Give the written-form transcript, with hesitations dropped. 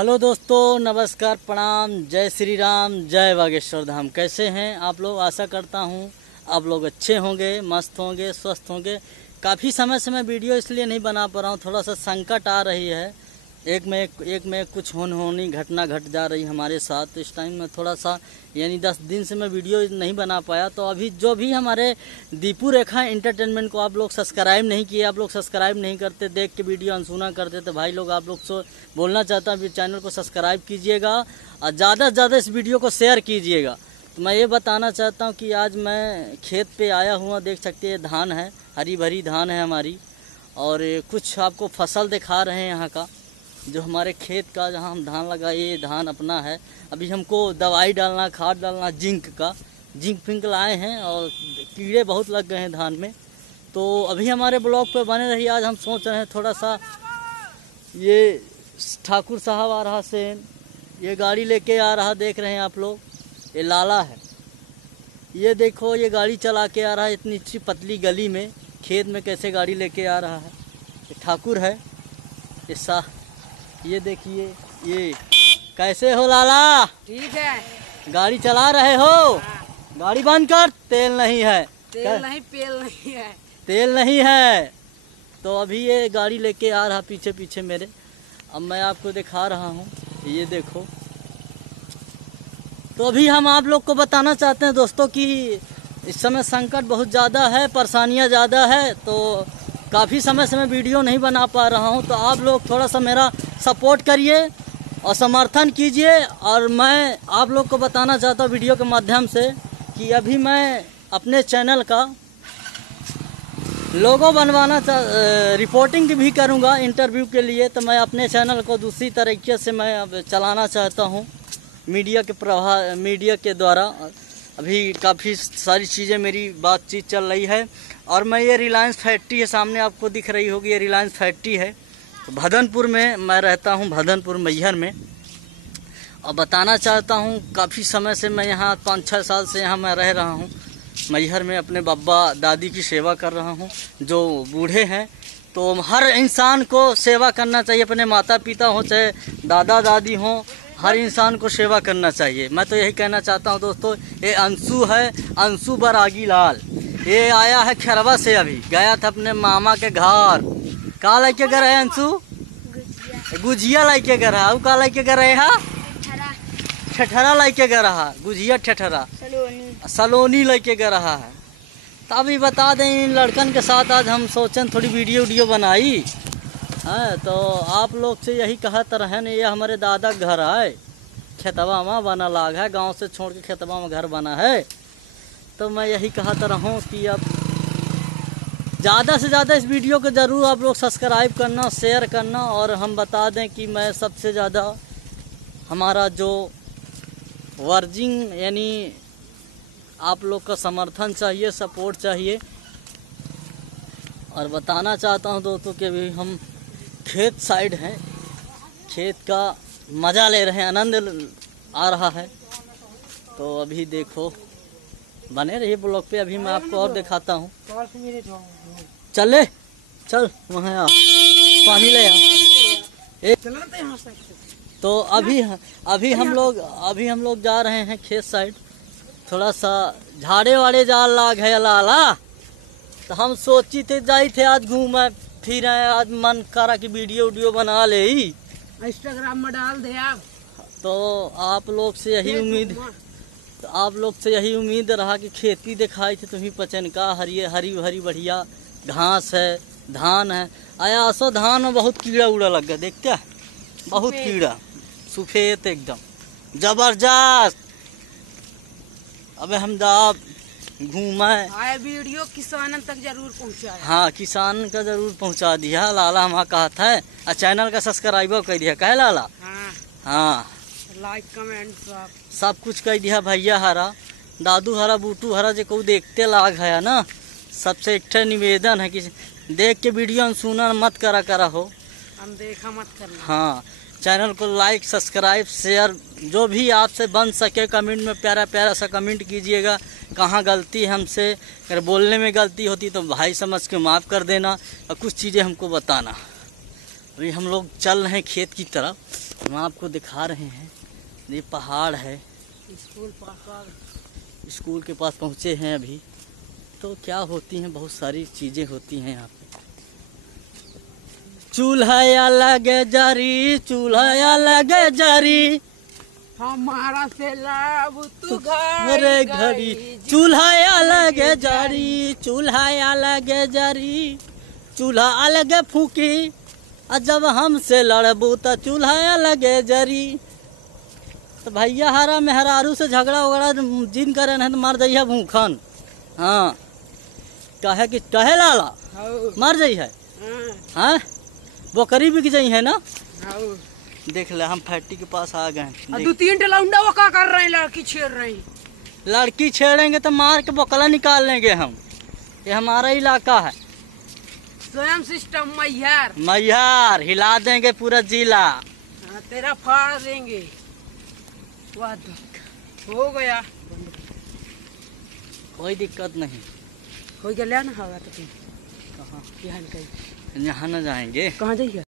Hello दोस्तों, नमस्कार, प्रणाम, जय श्री राम, जय बागेश्वर धाम। कैसे हैं आप लोग? आशा करता हूं आप लोग अच्छे होंगे, मस्त होंगे, स्वस्थ होंगे। काफ़ी समय से मैं वीडियो इसलिए नहीं बना पा रहा हूं, थोड़ा सा संकट आ रही है। एक में कुछ होनी घटना घट जा रही हमारे साथ, तो इस टाइम में थोड़ा सा यानी 10 दिन से मैं वीडियो नहीं बना पाया। तो अभी जो भी हमारे दीपू रेखा एंटरटेनमेंट को आप लोग सब्सक्राइब नहीं किए, आप लोग सब्सक्राइब नहीं करते, देख के वीडियो अनसुना करते, तो भाई लोग आप लोग से बोलना चाहता हूँ चैनल को सब्सक्राइब कीजिएगा और ज़्यादा से ज़्यादा इस वीडियो को शेयर कीजिएगा। तो मैं ये बताना चाहता हूँ कि आज मैं खेत पे आया हुआ, देख सकते हैं धान है, हरी भरी धान है हमारी। और कुछ आपको फसल दिखा रहे हैं यहाँ का, जो हमारे खेत का जहाँ हम धान लगाए, ये धान अपना है। अभी हमको दवाई डालना, खाद डालना, जिंक फिंक लाए हैं और कीड़े बहुत लग गए हैं धान में। तो अभी हमारे ब्लॉग पे बने रहिए। आज हम सोच रहे हैं थोड़ा सा, ये ठाकुर साहब आ रहा से, ये गाड़ी लेके आ रहा, देख रहे हैं आप लोग, ये लाला है। ये देखो, ये गाड़ी चला के आ रहा है इतनी अच्छी पतली गली में, खेत में कैसे गाड़ी लेके आ रहा है। ये ठाकुर है, ये देखिए, ये कैसे हो लाला? ठीक है। गाड़ी चला रहे हो? गाड़ी बंद कर, तेल नहीं है। तेल नहीं, पेल नहीं है। तेल नहीं है। तो अभी ये गाड़ी लेके आ रहा पीछे पीछे मेरे। अब मैं आपको दिखा रहा हूँ, ये देखो। तो अभी हम आप लोग को बताना चाहते हैं दोस्तों कि इस समय संकट बहुत ज़्यादा है, परेशानियाँ ज़्यादा है। तो काफ़ी समय से मैं वीडियो नहीं बना पा रहा हूँ, तो आप लोग थोड़ा सा मेरा सपोर्ट करिए और समर्थन कीजिए। और मैं आप लोग को बताना चाहता हूँ वीडियो के माध्यम से कि अभी मैं अपने चैनल का लोगो बनवाना रिपोर्टिंग भी करूँगा इंटरव्यू के लिए। तो मैं अपने चैनल को दूसरी तरीके से मैं अब चलाना चाहता हूँ, मीडिया के द्वारा। अभी काफ़ी सारी चीज़ें मेरी बातचीत चल रही है। और मैं, ये रिलायंस फैक्ट्री है, सामने आपको दिख रही होगी, ये रिलायंस फैक्ट्री है। तो भदनपुर में मैं रहता हूँ, भदनपुर मैहर में। और बताना चाहता हूँ, काफ़ी समय से मैं यहाँ 5-6 साल से यहाँ मैं रह रहा हूँ मैहर में, अपने बाबा दादी की सेवा कर रहा हूँ जो बूढ़े हैं। तो हर इंसान को सेवा करना चाहिए, अपने माता पिता हो चाहे दादा दादी हों, हर इंसान को सेवा करना चाहिए। मैं तो यही कहना चाहता हूँ दोस्तों। ये अंशु है, अंशु बरागी लाल, ये आया है खरवा से, अभी गया था अपने मामा के घर। का लेके गए है अंशु? गुजिया लेके गए रहा। का लेके गए रहे? ठठरा लेके गए रहा, गुजिया ठठरा सलोनी लेके गए रहा है। तो अभी बता दें, इन लड़कन के साथ आज हम सोचें थोड़ी वीडियो बनाई है। तो आप लोग से यही कहत रहे न, ये हमारे दादा घर है, खेतवा में बना लाग है, गांव से छोड़ के खेतवा में घर बना है। तो मैं यही कहता रहूँ कि अब ज़्यादा से ज़्यादा इस वीडियो को ज़रूर आप लोग सब्सक्राइब करना, शेयर करना। और हम बता दें कि मैं सबसे ज़्यादा हमारा जो वर्जिंग, यानी आप लोग का समर्थन चाहिए, सपोर्ट चाहिए। और बताना चाहता हूं दोस्तों कि अभी हम खेत साइड हैं, खेत का मज़ा ले रहे हैं, आनंद आ रहा है। तो अभी देखो, बने रहिए ब्लॉग पे, अभी मैं आपको और दिखाता हूँ। चल वहाँ आ, पानी ले आ। तो अभी हम लोग जा रहे हैं खेत साइड। थोड़ा सा झाड़े वाड़े जाल लाग है लाला। तो हम सोची थे जाई थे आज घूमे फिर, आज मन करा कि वीडियो बना ले, इंस्टाग्राम में डाल दे आप। तो आप लोग से यही उम्मीद रहा कि खेती दिखाई थी तुम्हें पचन का, हरी भरी बढ़िया घास है, धान है। आया असो धान में बहुत कीड़ा उड़ा लग गया, देखते हैं, बहुत कीड़ा, सफेद एकदम जबरदस्त। अबे हम घूमे, वीडियो किसान तक जरूर पहुँचाए। हाँ, किसान का जरूर पहुँचा दिया लाला, हम कहा था। और चैनल का सब्सक्राइबर कर दिया, कहे लाला? हाँ, लाइक कमेंट सब कुछ कर दिया भैया हरा, दादू हरा, बूटू हरा, जो को देखते लाग है ना। सबसे एक निवेदन है कि देख के वीडियो सुना मत करा हो, अनदेखा मत करना। हाँ, चैनल को लाइक, सब्सक्राइब, शेयर, जो भी आपसे बन सके कमेंट में प्यारा प्यारा सा कमेंट कीजिएगा। कहाँ गलती है हमसे, अगर बोलने में गलती होती तो भाई समझ के माफ़ कर देना, और कुछ चीज़ें हमको बताना। अभी हम लोग चल रहे हैं खेत की तरफ। हम आपको दिखा रहे हैं, ये पहाड़ है। स्कूल पास आ गए। स्कूल के पास पहुँचे हैं अभी। तो क्या होती हैं, बहुत सारी चीज़ें होती हैं यहाँ पे। चूल्हा अलग जारी, चूल्हा अलग जारी, हमारा से लाभ तू मेरे घड़ी। चूल्हा अलग जारी, चूल्हा अलग जारी, चूल्हा अलग फूकी, और जब हमसे लड़बू तो चूल्हा अलग जरी। तो भैया हरा मेहरारू से झगड़ा वगड़ा जिन करे न तो मर जाइए भूखन। हाँ, कहे कि कहे लाला मर जाइ है। हाँ, बकरी बिक जाइ है ना। देख ले, हम फैक्ट्री के पास आ गए हैं। 2-3 लौंडा वो क्या कर रहे हैं, लड़की छेड़ रही। लड़की छेड़ेंगे तो मार के बकला निकाल लेंगे हम। ये हमारा इलाका है। स्वयं सिस्टम मैहर मैहर हिला देंगे पूरा जिला। तेरा फाड़ देंगे। वाह, हो गया, कोई दिक्कत नहीं। हो गया, ना होगा तो तुम कहाँ यहाँ कहीं यहाँ न जाएंगे। कहाँ जाइए।